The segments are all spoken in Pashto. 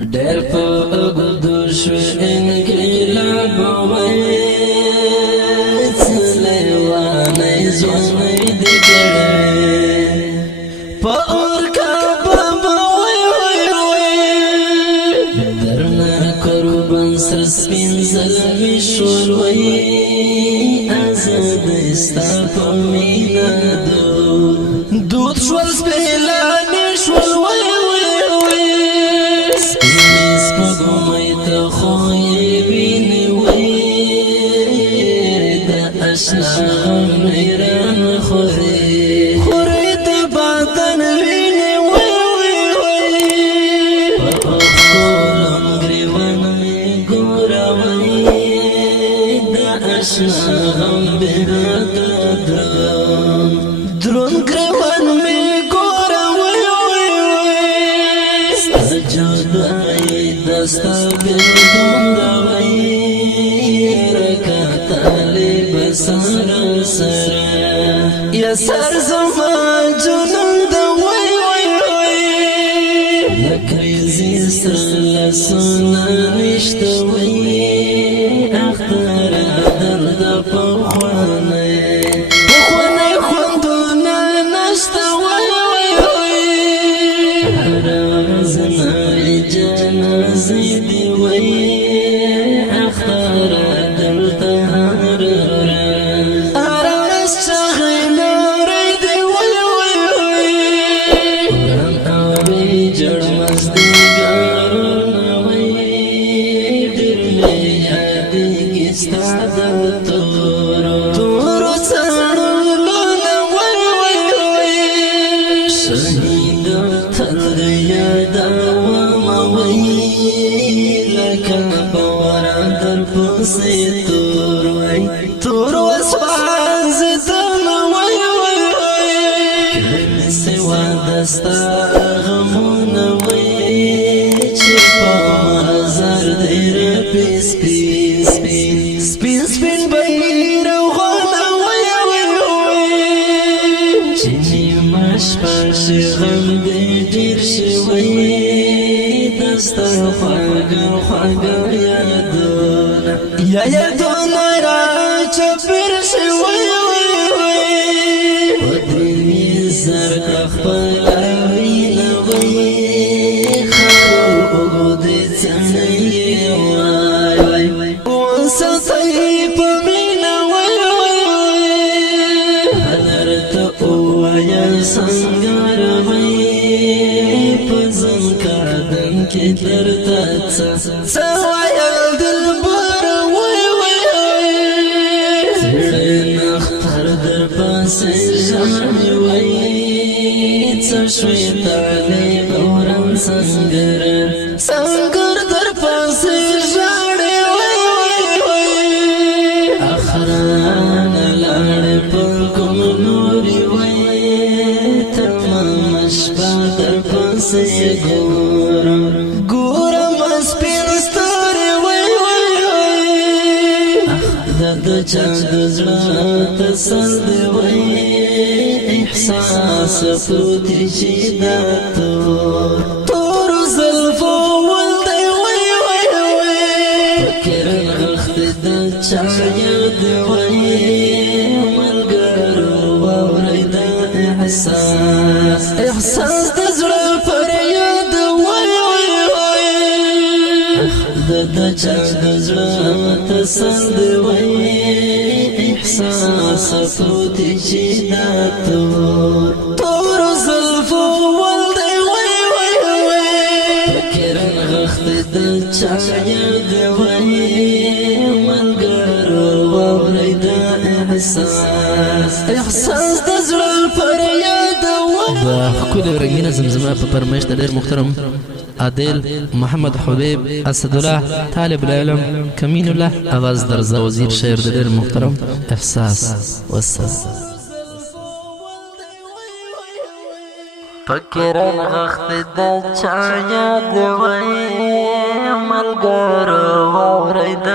ډېر په اوږدو شو انقلاب لیوانی ځوانۍ د ګړۍ په اور کعبه به درنه قربان سر سپین زلمي شول ازادۍ ستا په مینه دود شول سپېلاني شول اشنا میران خوری د باطن ویني په افکولم گریوان می ګوروي د اشنا غم بهاد درون گریوان می ګوروي ستا جدائی دستا بلدون دوي سارا سارا یا سر زما جنون دا لکریزی سر لسونا نشتا اختار درد پخوانه خوندونا نشتا رازنا جنازی دی اختار درد تور وسوان زدم کم سوا دستا غمون چه پا مزار دیر پیس سپین بیر غون چنی مش پاش غم دیر شوی دستا خواگا یا یادونه را چپیر شوی پدوی زر اخبار وینه خارو اگودی تنهی وانسطی پمینه حضرت اوایا سنگار پزن کردن که درتا سوایا دل شوی تعلیم اورم سنگر در پاس جاڑی اخران لار پر کم نوری تمام شپا در پاس گورم اسپین ستاری اخدد چاند زړه تسل دی احساس پروتی چی دا تور زلفو ولدی فکر غخت دا چاید ملگرو واوری دا احساس دا زړه فریاد دا چاند زړه تسل دی احساس پروتی چی دا تور زلفو ولدی فکر غخت دا چاید ملگرو واوری دا احساس دا زړه فریاد با ښکلې رنګینه زمزمه په فرمایش د ډېر محترم عادل محمد حبیب اسدالله طالب العلم کمین الله آواز درزا وزیر شعر د ډېر محترم احساس والسلام فکر غخت د چاید ملګرو واوري د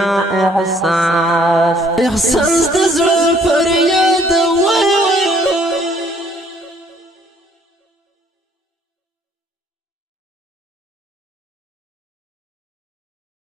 احساس د زړه